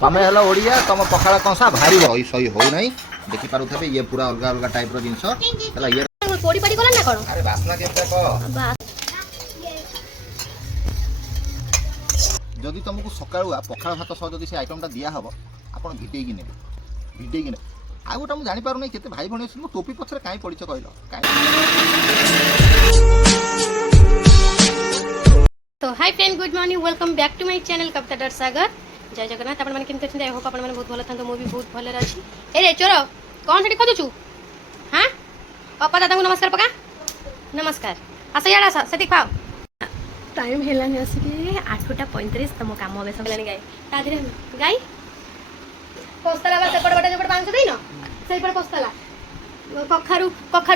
तमें हेलो ओडिया तुम पखाड़ कंसा भारी सही हो नहीं देखि पारुथबे ये पूरा अलग अलग टाइप रो जिंस हला ये पोड़ी पड़ी गला ना कोन अरे बासना के देखो जदि तुमको सकाळुआ पखाड़ भात सह जदि से आइटमटा दिया हबो आपण भिडेई कि नेबे आ गोटा मु जानि पारु नै केते भाई भणी अछि मु टोपी पछरे काई पडिछ कहलो काई। तो hi friend good morning welcome back to my channel Kavita dot Sagar. जय जगन्नाथ आपण माने केमते छन आई होप आपण माने बहुत भलो थांतो मु भी बहुत भलो अछि। ए रे चोर कोन सेठी खोदुछु हां पापा दादा को नमस्कार पका नमस्कार आसा याडा आसा सेठी खाओ टाइम हेलानी आसी 8:35 तम काम बे सबलानी गाय ता धीरे गाय कोस्तला बा सेपड़ बटा जपड़ पांच देइनो सेई पर कोस्तला कखारु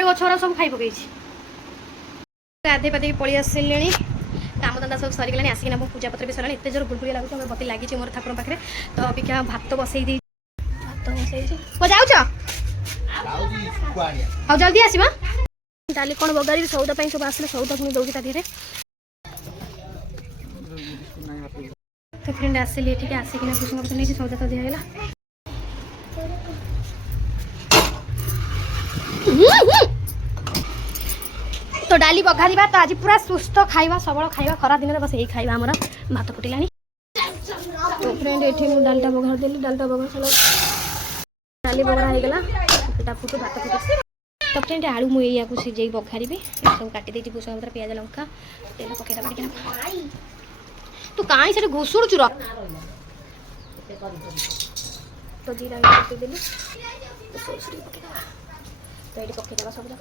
गछरा सब खाइ पकैछि आधे पते पळी आसिलेनी काम धंदा सब सरी गलानी आसिना मो पूजा पत्र भी सरलानी एते जोर गुलगुली लागु तो बती लागि छी मोर ठाकुर पाखरे तो अबिका भात बसई दी भात बसई छी को जाउ छ लाउजी सुकुआनिया हाउ जल्दी आसीबा डाली कोन बगारी सौदा पई सब आसले सौदा पुनी दउगी ता धीरे तो फ्रेंड आसिली ठीक है आसिकिना कुसुम पत्र नै सौदा तो दिया गेला तो डाली बघारिबा तो आज पूरा सुस्थ खाइबा सबल खाइबा खरा दिन बस यही खाइबा हमरा भात फुटिलानी। तो फ्रेंड एठी मु डालटा बघार देली डालटा बघार सला डाली बघार हे गेला एटा फुटो भात फुटो तो फ्रेंड आलू मु एया को सिजेई बघारिबे सब काटी देती कुछ हमरा प्याज लंका तेल पकेटा पड़ी तू काई से घुसुड़ चुरा तो जीरा काटी देली तो सोसरी पकेटा तो एडी पकेटा सब जक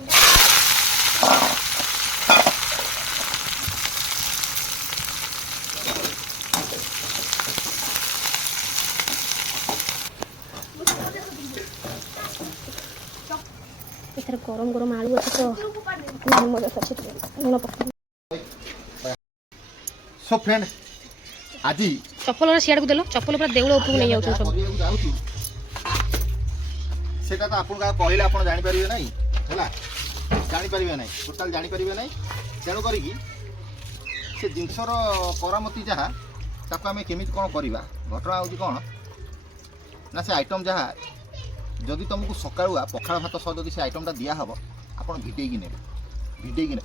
इधर गरम गरम आलू अच्छे तो मजा अच्छे लूण पका सो फ्रेंड आजी चप्पल सियाड़ को देलो चप्पल पूरा देउळ उपरु नै जाउछ सब सेटा तो आपन का कहले आपन जानि परिबे नै हैला जानि परिबे नै टोटल जानि परिबे नै तेणु करी कि से जिंसर करामती जहा ताको आमे केमित कोन करिबा घटना होची कोन ना से आइटम जहा जदि तुमको सकाळुआ पखाड़ भात सह जदि से आइटमटा दिया हबो आपन भिडेई कि नेबे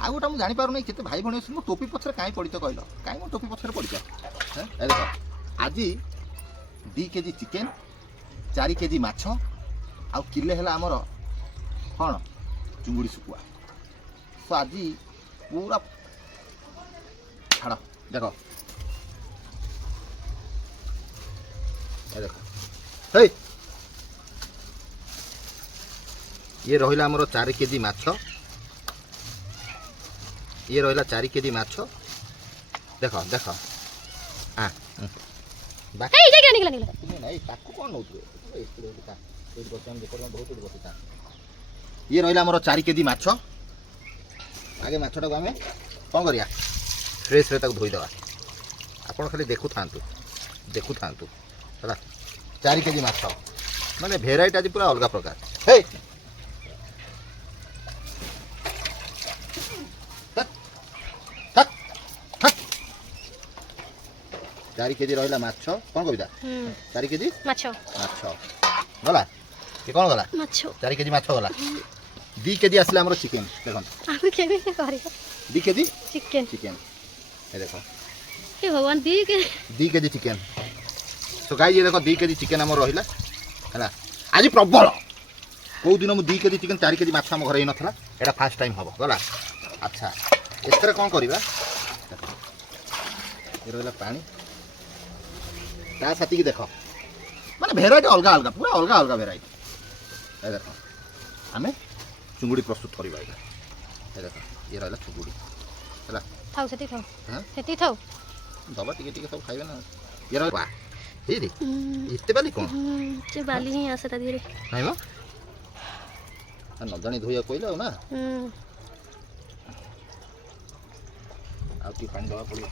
आ गोटा मु जानि पारु नै केते भाई भणी अछि मु टोपी पछरे काई पडिछ कहलो काई मु टोपी पछरे पडिछ हैं ए देखो आजी 2 केजी चिकन 4 केजी माछ आ किले हला हमर कोन चुंगुड़ी सुकुआ सो आजी पूरा छाड़ देखो ए देखो हे ये रहिला हमर 4 केजी माछ ये रहिला 4 केजी माछ देखो देखो हां बाकी ए जे निकला नहीं ताको कोन नउतु ए बचन देखो बहुत बसिता ये रहिला हमर 4 केजी माछ आगे माछटा को हमें कोन करिया फ्रेश रे ताको धोई देबा आपण खाली देखु थांतु हला 4 केजी माछ माने भेराइटी आज पूरा अलग प्रकार हे 4 केजी रहिला माछ कोन कविता 4 केजी माछ गला ये कोन गला माछ 4 केजी माछ गला 2 केजी आसले हमरो चिकन देखन आमे केबे करी 2 केजी चिकन ए देखो हे भगवान 2 केजी चिकन सो गाइस ये देखो 2 केजी चिकन हमर रहिला हैला आज प्रबल को दिन मु 2 केजी चिकन 4 केजी माछ हम घरे नथला एटा फर्स्ट टाइम हबो गला अच्छा एतरे कोन करिबा ये रहिला पानी ता साथी की देखो माने भेराइटी अलग अलग पूरा अलग भेराइटी ए देखो हमें चुंगुड़ी प्रस्तुत करबा ए देखो ये रहला चुंगुड़ी हला थाउ सेती थाउ हां सेती थाउ दबा टिके सब खाइबे ना ये रहला हे रे इत्ते बाली कोन से बाली ही आसे ता धीरे नाही म न जानी धोया कोइला ना आ की पानी दवा पड़ी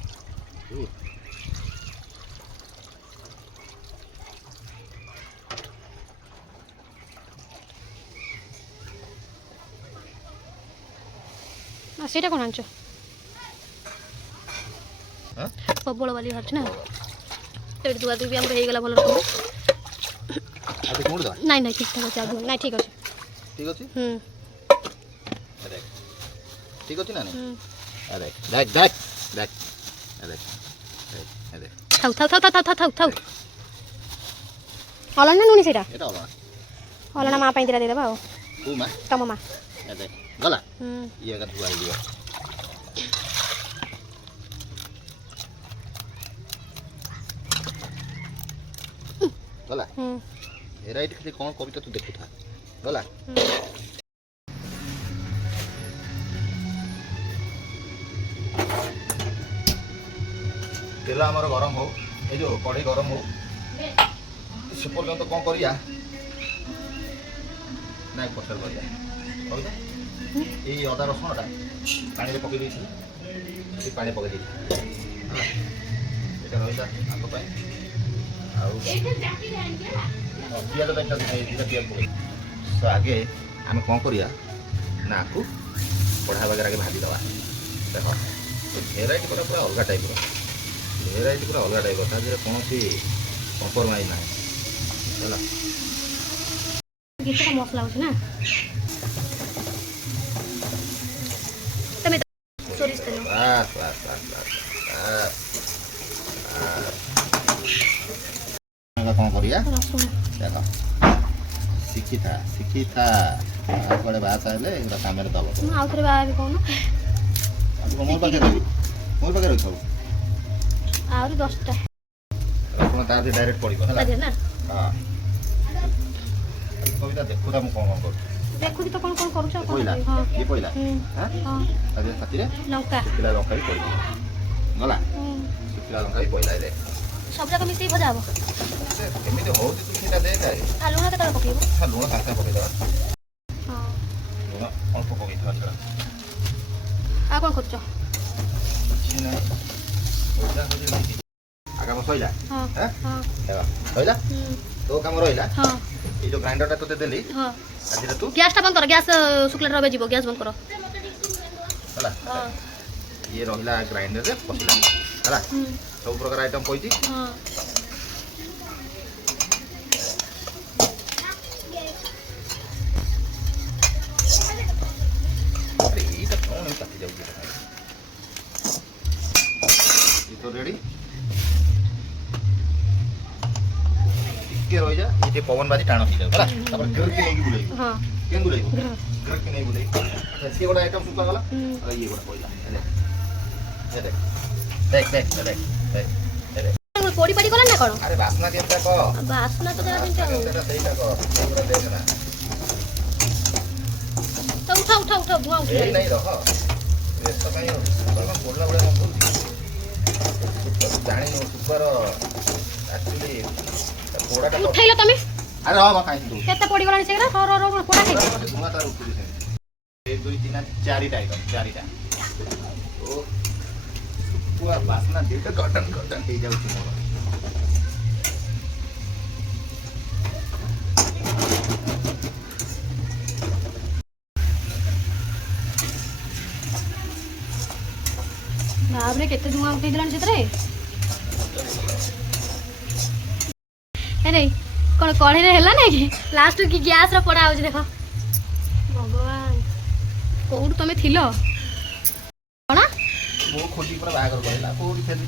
सेटा कोन आंचो ପ୍ରବଳ ବାଲି ବାହାରୁଛି ନା ଏଠି ଧୁଆ ଧୁଇ ବି ଆମର ହେଇଗଲା ଭଲ ରକମ ଆଉ ଟିକେ କୁଣ୍ଡ ଦବା ନାଇଁ ନାଇଁ ଠିକ୍ ଠାକ୍ ଅଛି ଆଉ ନାଇଁ ଠିକ୍ ଅଛି ଠିକ ଅଛି ହୁଁ देख ठीक ଅଛି ନା ନାଇଁ ହୁଁ देख देख देख देख देख देख ଥାଉ ଥାଉ ଥାଉ ଥାଉ ଥାଉ ଥାଉ ଅଲଣା ନା ନୁଣି ସେଇଟା ଏଟା ଅଲଣା ଅଲଣା ମା ପାଇଁ ଦିଟା ଦେଇଦେବା ଆଉ ତୁ ମା ତମ ମା देख ଗଲା ହୁଁ ଇଏ ଏକା ଧୁଆ ହେଇଯିବ ଗଲା ହୁଁ ଏରା ଏଠି ଖାଲି କ'ଣ କରୁଛ ତୁ ଦେଖୁଥା ଗଲା ତେଲ ଆମର ଗରମ ହଉ ଏ ଯୋଉ କଢ଼େଇ ଗରମ ହଉ ସେ ପର୍ଯ୍ୟନ୍ତ କ'ଣ କରିବା ନାଇଁ ପଛରେ କରିବା କହିଲା ଏଇ ଅଦା ରସୁଣଟା ପାଣିରେ ପକେଇ ଦେଇଥିଲି ସେ ପାଣି ପକେଇ ଦେଇଥିଲି ହେଲା ଏଇଟା ରହିଲା ଆଗ ପାଇଁ ଆଉ ପିଆଜଟା ଦୁଇଟା ପିଆଜ ପକେଇ ତ ଆଗେ ଆମେ କ'ଣ କରିବା ନା ଆକୁ ବଢ଼ିଆ ବାଗରେ ଆଗେ ଭାଜିଦେବା ଦେଖ ଭେରାଇଟି ପୁରା ପୁରା ଅଲଗା ଟାଇପ୍ର ଭେରାଇଟି ପୁରା ଅଲଗା ଟାଇପ୍ର ତା ଦେହରେ କୌଣସି କମ୍ପ୍ରମାଇଜ୍ ନାହିଁ ହେଲା ଗୀତଟା ମସଲା ହଉଛି ନା ତମେ ସୋରିଷ ତେଲ ବାସ୍ ବାସ୍ ବାସ୍ ବାସ୍ କ'ଣ କରିବା ରସୁଣ ଦେଖ ଶିଖିଥା ଶିଖିଥା ଆଉ କୁଆଡ଼େ ବାହାସ ହେଲେ ଏଗୁଡ଼ା କାମରେ ଦେବ ମୁଁ ଆଉ ଥରେ ବାହାବି କହୁନ ମୋ ପାଖରେ ରହିବି ମୋ ପାଖରେ ରହିଥାଉ ଆହୁରି 10ଟା ରସୁଣ ତା ଦେହରେ ଡାଇରେକ୍ଟ ପଡ଼ିବ ହେଲା ତା ନା ହଁ କବିତା ଦେଖୁଥା ମୁଁ କ'ଣ କରୁଛି ଦେଖୁଛି ତ କ'ଣ କ'ଣ କରୁଛ ଆଉ କ'ଣ ପଇଲା କରିବି? ହଁ ଇଏ ପଇଲା ହୁଁ ହଁ ହଁ ତା ଦେହରେ ସାଥିରେ ଲଙ୍କା ଶୁଖିଲା ଲଙ୍କା ବି ପଡ଼ିବ ଗଲା ହୁଁ ଶୁଖିଲା ଲଙ୍କା ବି ପଇଲା ଏବେ ସବୁ ଯାକ ମିଶେଇ ଭଜା ହବ କେମିତି ହେଉଛି ତୁ ସେଇଟା ଦେଖ ଆଉ ଲୁଣ କେତେବେଳେ ପକେଇବ ଲୁଣ ସାଙ୍ଗେ ପକେଇଦେବା ହଁ ଲୁଣ ଅଳ୍ପ ପକେଇଥିବା ସେଟା ଆଉ କ'ଣ କରୁଛ କିଛି ନାହିଁ ଆଗାମ ସଇଲା ହଁ ହଁ ହଁ ସଇଲା ହୁଁ ତୋ କାମ ରହିଲା ହଁ ଏଇ ଯୋଉ ଗ୍ରାଇଣ୍ଡରଟା ତୋତେ ଦେଲି ହଁ ଆଜିରେ ତୁ ଗ୍ୟାସଟା ବନ୍ଦ କର ଗ୍ୟାସ ଶୁଖିଲାରେ ରବେ ଯିବ ଗ୍ୟାସ ବନ୍ଦ କର ହେଲା ହଁ ଇଏ ରହିଲା ଗ୍ରାଇଣ୍ଡରରେ ପଶିଲା ହେଲା ହୁଁ ସବୁ ପ୍ରକାର ଆଇଟମ୍ କହିଛି ହଁ ଆରେ ଏଇଟା କ'ଣ ଏଇ ପାତି ଯାଉଛି ଏଇଟା ଏ ତ ରେଡ଼ି ଟିକେ ରହିଯା ଏ ଟିକେ ପବନ ବାଜି ଟାଣ ହେଇଯାଉ ହେଲା ତାପରେ ଘରକି ନେଇକି ବୁଲେଇବୁ ହଁ କେମିତି ବୁଲେଇବୁ ଘରକି ନେଇ ବୁଲେଇବୁ ସିଏ ଗୋଟେ ଆଇଟମ୍ ଶୁଖା ଗଲା ଆଉ ଇଏ ଗୋଟେ କହିଲା ହେଲେ ଦେଖ ଦେଖ ଦେଖ ଦେଖ ଦେଖ ଦେଖ ପୋଡ଼ି ପାଡ଼ି ଗଲା ନା କ'ଣ ଆରେ ବାସ୍ନା କେମିତି କହ ବାସ୍ନା ତ ଯାହା ଯେମିତି ଆଉ ସେଇଟା କହ ସେଇଗୁଡ଼ା ଦେଖ ନା ତ ଉଠା ଉଠା ଉଠା ଧୂଆଁ ଏଇ ଉଠିଲାଣି ନାଇଁ ରହ ବ୍ୟସ୍ତ କାହିଁ ହେଉଛି ସୁପର ପୋଡ଼ିଲା ଭଳିଆ କ'ଣ କରୁଛି ଜାଣିନୁ ସୁପର ଆକ୍ଚୁଆଲି ପୋଡ଼ାଟା ଉଠେଇଲ ତମେ ଆରେ ହଁ ବା କାହିଁକି ଦଉଛୁ କେତେ ପୋଡ଼ିଗଲାଣି ସେଗୁଡ଼ା ର ର ପୋଡ଼ା ଖାଇଛ ଧୂଆଁ ତାର ଉଠୁଛି ସେମିତି 1 2 3 4ଟା ଆଇଟମ୍ 4ଟା ଓ ପୁରା ବାସ୍ନା ଦିଟା କଟନ କଟନ ହେଇଯାଉଛି ମୋର ଭାବରେ କେତେ ଧୂଆଁ ଉଠେଇ ଦେଲାଣି ସେଥିରେ ଆରେ କ'ଣ କଢ଼େଇରେ ହେଲା ନାଇଁ କି ଲାଷ୍ଟକୁ କି ଗ୍ୟାସର ପୋଡ଼ା ହେଉଛି ଦେଖ ଭଗବାନ କୋଉଠୁ ତମେ ଥିଲ କ'ଣ ବୋଉ ଖୋଜି ପୁରା ବାହାଘର କରିଲା କୋଉଠି ଥିଲି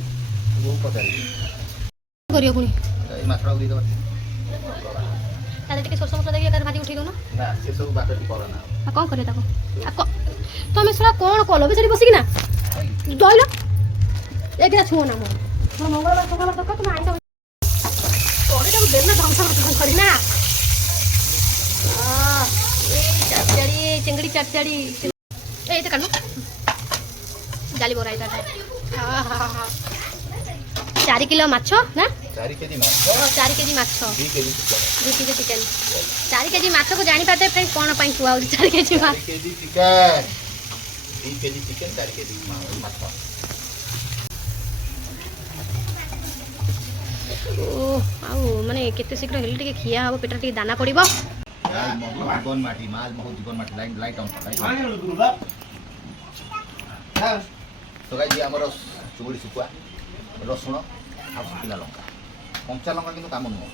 ବୋଉ ପଚାରିଲି କରିବ ପୁଣି ଏଇ ମାଛଟାକୁ ଦେଇଦେବା ତାହେଲେ ଟିକେ ସୋରିଷ ମସଲା ଦେଇକି ଏକାରେ ଭାଜି ଉଠେଇ ଦେଉନ ନା ସେସବୁ ବାଟଟି କରନା ଆଉ କ'ଣ କରିବ ତାକୁ ତମେ ସେଟା କ'ଣ କଲ ବି ସେଠି ବସିକି ନା ଦଇଲ ଏଇଟା ଛୁଅ ନା ମୋର ମଙ୍ଗଳବାର ସକାଳ ତକ ତୁମେ ଆଇଁଷ କଢ଼େଇଟାକୁ ଦେଲେ ଧ୍ୱଂସ କରି ନା ଚାରିଚାଡ଼ି ଚିଙ୍ଗଡ଼ି ଚାରିଚାଡ଼ି ଏଇଟା କାଟୁ ଜାଲି ବରା ଏଇଟା 4 କିଲୋ ମାଛ ନା 4 କେଜି ମାଛ 4 କେଜି ମାଛ 2 KG chicken 2 KG chicken 4 KG ମାଛକୁ ଜାଣିପାରିତେ ଫ୍ରେଣ୍ଡ କ'ଣ ପାଇଁ କୁହା ହେଉଛି 4 କେଜି ମାଛ 4 KG chicken 2 KG chicken 4 KG ମାଛ ଓ ଆଉ ମାନେ କେତେ ଶୀଘ୍ର ହେଲେ ଟିକେ ଖିଆ ହେବ ପେଟରେ ଟିକେ ଦାନା ପଡ଼ିବ জীবন মাটি মাছ বহুত জীবন মাটি লাইট লাইট অন তো গাইজ ଆମର ଚୁଙ୍ଗୁଡ଼ି ଶୁଖୁଆ ରସୁଣ ଆଉ ଶୁଖିଲା ଲଙ୍କା। କଞ୍ଚା ଲଙ୍କା କିନ୍ତୁ କାମ ନୁହଁ।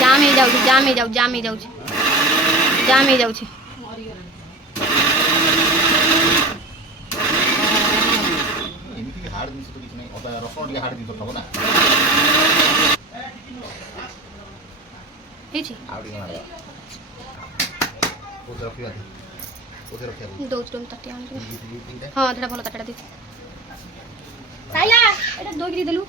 ଜାମ୍ ହେଇଯାଉଛି ଜାମ୍ ହେଇଯାଉଛି ଜାମ୍ ହେଇଯାଉଛି ଜାମ୍ ହେଇଯାଉଛି। ଏମିତି ହାର୍ଡ ଜିନିଷ ତ କିଛି ନାହିଁ। ଅଦା ରସୁଣ ଟିକେ ହାର୍ଡ ଜିନିଷ ଥବ ନା। ହେଇଛି ଆଉ ଟିକେ ମାରିବା। କୋଉଠି ରଖିବା କୋଉଠି ରଖିବା ଦଉଛି ତମେ ତାଟିଆ ଆଣିକି। ତିନିଟା ହଁ ସେଟା ଭଲ ତାଟିଆଟା ଦେ। ସାଇଲା ଏଟା ଦୋଇକି ଦେଲୁ।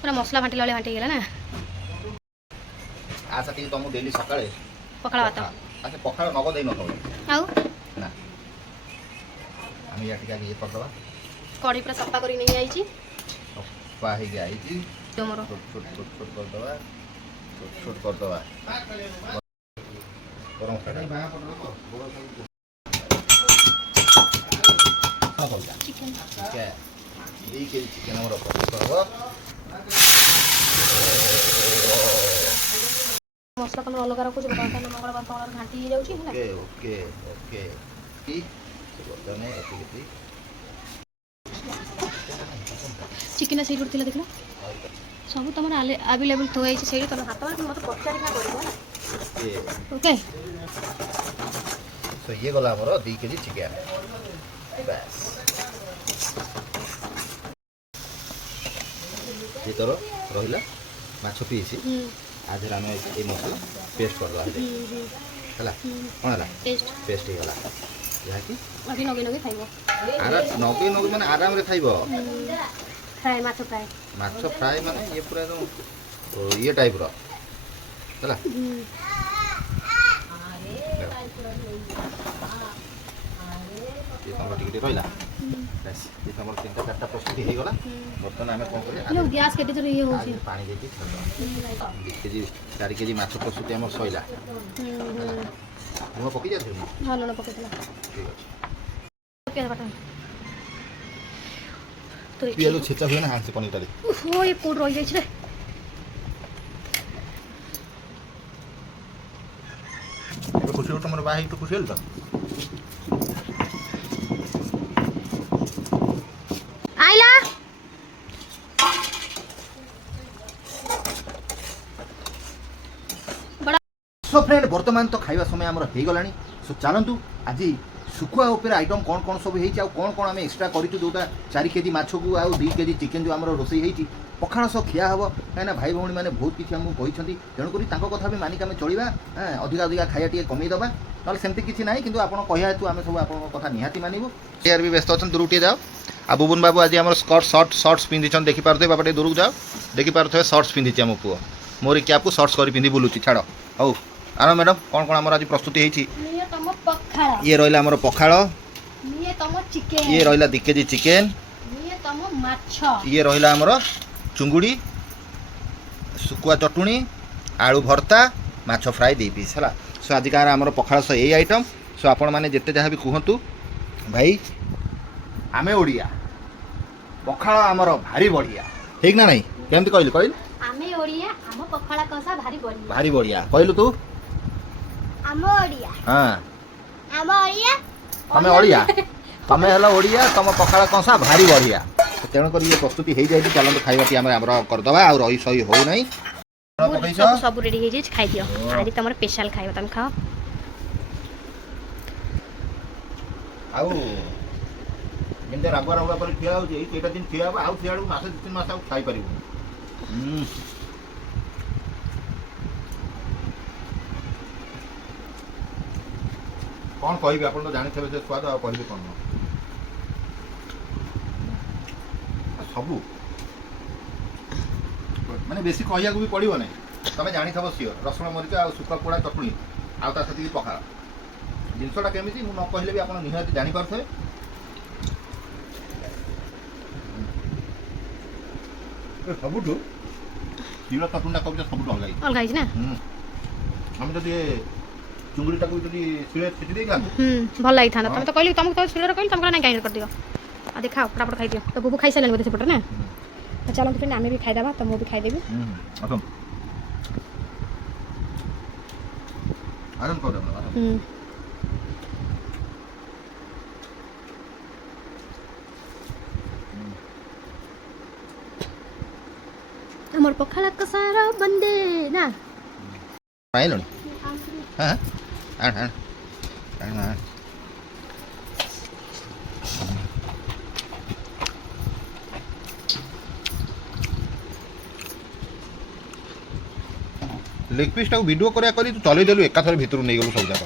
ପୁରା ମସଲା ଘାଣ୍ଟିଲା ଭଳିଆ ଘାଣ୍ଟି ହେଇଗଲା ନା। ଆଶା ଟିକେ ତମକୁ ଡେଲି ସକାଳେ ପଖାଳ ଭାତ ଆଚ୍ଛା ପଖାଳ ନଗ ଦେଇ ନଥିବ ଆଉ ନା। ଆମେ ୟା ଟିକେ ଆଗେ ଇଏ କରିଦେବା। କଢ଼େଇ ପୁରା ସଫା କରି ନେଇ ଯାଇଛି। ସଫା ହେଇକି ଆଇଛି। ତମର ଛୋଟ ଛୋଟ ଛୋଟ ଛୋଟ କରିଦେବା। ଛୋଟ ଛୋଟ କରିଦେବା। ଗରମ ଚିକେନ ଚିକେନ 2 କେଜି ଚିକେନ ଆମର ପ୍ରସ୍ତୁତ ହେବ। ମସଲା ତମର ଅଲଗା ରଖୁଛ କାରଣ ମଙ୍ଗଳବାର ତମର ଘାଣ୍ଟି ହେଇଯାଉଛି ହେଲା। ଓକେ ଓକେ ଓକେ ବର୍ତ୍ତମାନ ଏତିକି ଚିକେନ ସେଇଠି ଥିଲା ଦେଖିଲ ସବୁ ତମର ଆଭେଲେବୁଲ୍ ଥୁଆ ହେଇଛି ସେଇଠି ତମେ ହାତ ମାନେ ମୋତେ ପଚାରିକା କରିବ ହେଲା। ଓକେ ତ ଇଏ ଗଲା ଆମର 2 କେଜି ଚିକେନ। ବାସ୍ ଭିତର ରହିଲା ମାଛ ପିସ୍। ଆଧିରେ ଆମେ ଏଇ ମସଲା ପେଷ୍ଟ କରିଦେବା ହେଲା। କ'ଣ ହେଲା ପେଷ୍ଟ ହେଇଗଲା ଯାହାକି ନଗେଇ ନଗେଇ ଖାଇବ। ନଗେଇ ନଗେଇ ମାନେ ଆରାମରେ ଖାଇବ। ଫ୍ରାଏ ମାଛ ଫ୍ରାଏ ମାନେ ଇଏ ପୁରା একদম ଇଏ ଟାଇପ୍ର ହେଲା। ଟିକେ ଟିକେ ରହିଲା। ଆମର 3ଟା 4ଟା ପ୍ରସ୍ତୁତି ହେଇଗଲା। ବର୍ତ୍ତମାନ ଆମେ କ'ଣ କରିବା ଗ୍ୟାସ୍ କେତେ ଥର ଇଏ ହେଉଛି ପାଣି ଦେଇକି 2 କେଜି 4 କେଜି ମାଛ ପ୍ରସ୍ତୁତି ଆମର ସଇଲା। ଲୁଣ ପକେଇ ଯାଉଥିବ ହଁ ଲୁଣ ପକେଇଥିଲା ଠିକ୍ ଅଛି। ତ ପିଆଜ ଛେଚା ହୁଏ ନା ସେ ପନିରଟାରେ। ଓହୋ ଏ କୋଉଠି ରହିଯାଇଛି ରେ। ଏବେ ଖୁସି ହଉ ତମର ବାହା ହେଇକି ତ ଖୁସି ହେଲୁ ତ। ଆଇଲା ସୋ ଫ୍ରେଣ୍ଡ ବର୍ତ୍ତମାନ ତ ଖାଇବା ସମୟ ଆମର ହେଇଗଲାଣି। ସୋ ଚାଲନ୍ତୁ ଆଜି ଶୁଖୁଆ ଉପରେ ଆଇଟମ୍ କ'ଣ କ'ଣ ସବୁ ହେଇଛି ଆଉ କ'ଣ କ'ଣ ଆମେ ଏକ୍ସଟ୍ରା କରିଛୁ ଯେଉଁଟା 4 କେଜି ମାଛକୁ ଆଉ 2 କେଜି ଚିକେନ୍ ଯେଉଁ ଆମର ରୋଷେଇ ହେଇଛି ପଖାଳ ସହ ଖିଆ ହେବ। କାହିଁକିନା ଭାଇ ଭଉଣୀମାନେ ବହୁତ କିଛି ଆମକୁ କହିଛନ୍ତି ତେଣୁକରି ତାଙ୍କ କଥା ବି ମାନିକି ଆମେ ଚଳିବା। ଅଧିକା ଖାଇବା ଟିକେ କମେଇଦେବା ନହେଲେ ସେମିତି କିଛି ନାହିଁ କିନ୍ତୁ ଆପଣ କହିବା ହେତୁ ଆମେ ସବୁ ଆପଣଙ୍କ କଥା ନିହାତି ମାନିବୁ। ସେୟାର ବି ବ୍ୟସ୍ତ ଅଛନ୍ତି ଦୂରକୁ ଟିକେ ଯାଅ। ଆଉ ବୁବୁନ ବାବୁ ଆଜି ଆମର ସର୍ଟସ୍ ପିନ୍ଧିଛନ୍ତି ଦେଖିପାରୁଥିବେ। ବାପା ଟିକେ ଦୂରକୁ ଯାଅ ଦେଖିପାରୁଥିବେ ସର୍ଟସ୍ ପିନ୍ଧିଛି ଆମ ପୁଅ। ମୋରି କ୍ୟାପ୍କୁ ସର୍ଟସ୍ କରି ପିନ୍ଧି ବୁଲୁଛି ଛାଡ଼। ହଉ ଆଣ ମ୍ୟାଡ଼ାମ୍ କ'ଣ କ'ଣ ଆମର ଆଜି ପ୍ରସ୍ତୁତି ହେଇଛି। ଇଏ ରହିଲା ଆମର ପଖାଳ। ଇଏ ରହିଲା 2 କେଜି ଚିକେନ। ଇଏ ରହିଲା ଆମର ଚୁଙ୍ଗୁଡ଼ି ଶୁଖୁଆ ଚଟୁଣି ଆଳୁ ଭର୍ତ୍ତା ମାଛ ଫ୍ରାଏ 2 ପିସ୍ ହେଲା। ସୋ ଆଜିକାର ଆମର ପଖାଳ ସହ ଏଇ ଆଇଟମ୍। ସୋ ଆପଣମାନେ ଯେତେ ଯାହା ବି କୁହନ୍ତୁ ଭାଇ ଆମେ ଓଡ଼ିଆ ପଖାଳ ଆମର ଭାରି ବଢ଼ିଆ ଠିକ୍ ନା ନାହିଁ। କେମିତି କହିଲୁ ଆମେ ଓଡ଼ିଆ ଆମ ପଖାଳ କଷା ଭାରି ବଢ଼ିଆ କହିଲୁ ତୁ। ଆମ ଓଡ଼ିଆ ହଁ ଆମ ଓଡ଼ିଆ ତମେ ଓଡ଼ିଆ ତମେ ହେଲ ଓଡ଼ିଆ ତମ ପଖାଳ କଂସା ଭାରି ବଢ଼ିଆ। ତେଣୁକରି ଇଏ ପ୍ରସ୍ତୁତି ହେଇଯାଇଛି। ଚାଲନ୍ତୁ ଖାଇବାଟି ଆମର କରିଦେବା ଆଉ ରହି ସହି ହେଉନାହିଁ। ସବୁ ରେଡ଼ି ହେଇଯାଇଛି ଖାଇଦିଅ। ଆଜି ତମର ସ୍ପେଶାଲ ଖାଇବା ତମେ ଖାଅ। ଆଉ ଯେମିତି ରାଗୁଆ କରି ଠିଆ ହେଉଛି ସେଇଟା ଦିନ ଠିଆ ହେବ ଆଉ ସିଆଡ଼କୁ ମାସ 2-3 ମାସ ଆଉ ଖାଇପାରିବୁ। କ'ଣ କହିବି ଆପଣ ତ ଜାଣିଥିବେ ସେ ସ୍ୱାଦ ଆଉ କହିବି କ'ଣ ସବୁ ମାନେ ବେଶୀ କହିବାକୁ ବି ପଡ଼ିବ ନାହିଁ। ତମେ ଜାଣିଥିବ ସିଓର ରସୁଣ ମରିଚ ଆଉ ଶୁଖୁଆ ପୋଡ଼ା ଚଟୁଣି ଆଉ ତା ସହିତ ପଖାଳ ଜିନିଷଟା କେମିତି ମୁଁ ନ କହିଲେ ବି ଆପଣ ନିହାତି ଜାଣିପାରୁଥିବେ। ସବୁଠୁ କ୍ଷୀର ଚଟୁଣିଟା କରୁଛ ସବୁଠୁ ଅଲଗା ହେଇଛି ନା। ଆମେ ଯଦି ଚୁଙ୍ଗୁଡିଟାକୁ ଯଦି ଶିଳରେ ଛେଚି ଦେଇଥାନ୍ତୁ ଭଲ ଲାଗିଥାନ୍ତା। ତମେ ତ କହିଲି ତମକୁ ତ ଶିଳରେ କହିଲି ତମେ ନାଇଁ ଗ୍ରାଇଣ୍ଡର କରିଦିଅ। ଆଉ ଦେଖାଅ ଫଟାଫଟ ଖାଇଦିଅ। ତ ବୁବୁ ଖାଇସାରିଲାଣି ବୋଧେ ସେପଟେ ନା? ଚାଲନ୍ତୁ ଫ୍ରେଣ୍ଡ ଆମେ ବି ଖାଇଦେବା। ତ ମୁଁ ବି ଖାଇଦେବି। ଆସନ୍ତୁ ଆରାମ କର ଆରାମ। ଆମର ପଖାଳ କସାର ବନ୍ଦେ ନା ଆଇଲଣି ହଁ ଆଣ ଆଣ ଆଣ ଆଣ। ଲେగ్ ପିସ୍ଟାକୁ ଭିଡ଼ିଓ କରିବା କରି ତୁ ଚଲେଇ ଦେଲୁ ଏକାଥରେ ଭିତରୁ ନେଇଗଲୁ ସବୁ ଯାକ।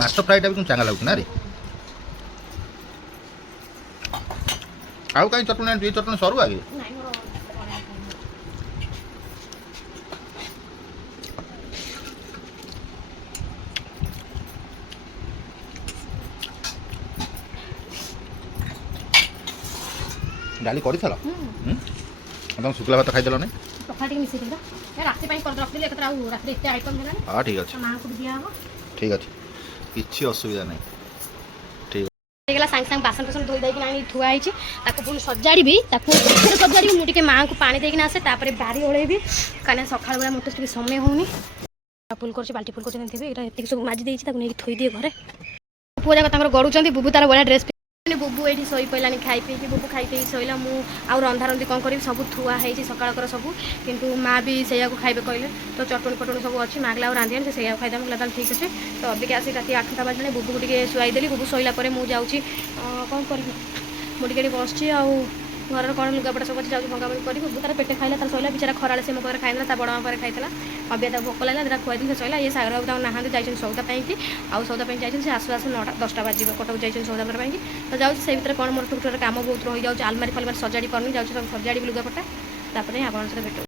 ମାଛ ଫ୍ରାଏଟା ବି ତୁ ଚାଙ୍ଗା ଲାଗୁଛି ନା ରେ। ଆଉ କାହିଁ ଚଟଣି ଆଣିଛୁ? ଏ ଚଟଣି ସରୁ ଆଗେ। ଡାଲି କରିଥିଲ? ତମେ ଶୁଖିଲା ଭାତ ଖାଇଦେଲ ନାଇଁ? ପଖାଳ ଟିକେ ମିଶେଇ ଦେବା। ରାତି ପାଇଁ କରି ରଖିଦେଲି ଏକାଥରେ। ଆଉ ରାତିରେ ଏତେ ଆଇଟମ୍ ହେଲାଣି। ହଁ ଠିକ୍ ଅଛି ମାଆଙ୍କୁ ବି ଦିଆହବ। ଠିକ୍ ଅଛି କିଛି ଅସୁବିଧା ନାହିଁ। ହେଇଗଲା ସାଙ୍ଗେ ସାଙ୍ଗେ ବାସନ ଫାସନ ଧୋଇ ଦେଇକି ଆଣି ଥୁଆ ହେଇଛି। ତାକୁ ପୁଣି ସଜାଡ଼ିବି। ତାକୁ ସଜାଡ଼ିବି ମୁଁ ଟିକେ ମାଆଙ୍କୁ ପାଣି ଦେଇକିନା ଆସେ। ତାପରେ ବାରି ଓଳେଇବି କାହିଁକିନା ସକାଳ ବେଳା ମୋତେ ଟିକେ ସମୟ ହେଉନି। ଫୁଲ୍ କରୁଛି ବାଲ୍ଟି ଫୁଲ୍ କରୁଛି ଥିବି। ଏଇଟା ଏତିକି ସବୁ ମାଜି ଦେଇଛି। ତାକୁ ନେଇକି ଥୋଇଦିଏ ଘରେ। ପୁଅ ଯାକ ତାଙ୍କର ଗଡ଼ୁଛନ୍ତି। ବୁବୁ ତାର ବଢ଼ିଆ ଡ୍ରେସ୍ ବୁବୁ ଏଇଠି ଶୋଇ ପଇଲାଣି ଖାଇ ପିଇକି। ବୁବୁ ଖାଇ ପିଇକି ଶୋଇଲା। ମୁଁ ଆଉ ରନ୍ଧାରନ୍ଧି କ'ଣ କରିବି? ସବୁ ଥୁଆ ହେଇଛି ସକାଳକର ସବୁ। କିନ୍ତୁ ମାଆ ବି ସେଇଆକୁ ଖାଇବେ କହିଲେ। ତ ଚଟଣି ଫଟଣି ସବୁ ଅଛି। ମାଆ କହିଲା ଆଉ ରାନ୍ଧିବାନି ସେ ସେଇଆକୁ ଖାଇଦେବା। ମୁଁ କହିଲା ତାହେଲେ ଠିକ୍ ଅଛି। ତ ଅବିକା ଆସିକି ରାତି 8ଟା ବାଜିଲାଣି। ବୁବୁକୁ ଟିକେ ଶୁଆଇଦେଲି। ବୁବୁ ଶୋଇଲା ପରେ ମୁଁ ଯାଉଛି କ'ଣ କରିବି? ମୁଁ ଟିକେ ଏଠି ବସିଛି। ଆଉ ଘରର କ'ଣ ଲୁଗାପଟା ସବୁ ଅଛି ଯାଉଛି ଭଙ୍ଗାଭଙ୍ଗି କରିବି। ବୁବୁ ତାର ପେଟେ ଖାଇଲା ତାର ଶୋଇଲା। ବିଚାରା ଖରାବେଳେ ସେ ମୋ ପାଖରେ ଖାଇଥିଲା। ତା ବଡ଼ ମା ପାଖରେ ଖାଇଥିଲା। ଅବିକା ତାକୁ ଭୋକ ଲାଗିଲା ସେଟା ଖୁଆଇଦେଲି ସେ ଶୋଇଲା। ଇଏ ସାଗର ବାବୁ ତାଙ୍କୁ ନାହାନ୍ତି ଯାଇଛନ୍ତି ସଉଦା ପାଇଁକି। ଆଉ ସଉଦା ପାଇଁ ଯାଇଛନ୍ତି। ସେ ଆସୁ ଆସୁ 9ଟା 10ଟା ବାଜିବ। କଟକ ଯାଇଛନ୍ତି ସଉଦା କରିବା ପାଇଁକି। ତ ଯାଉଛି ସେଇ ଭିତରେ କ'ଣ ମୋର ଟୁକଟୁକ କାମ ବହୁତ ରହିଯାଉଛି। ଆଲମାରି ଫାଲମାରି ସଜାଡ଼ି ପାରୁନି। ଯାଉଛି ସବୁ ସଜାଡ଼ିବି ଲୁଗାପଟା। ତାପରେ ଆପଣଙ୍କ ସହିତ ଭେଟ।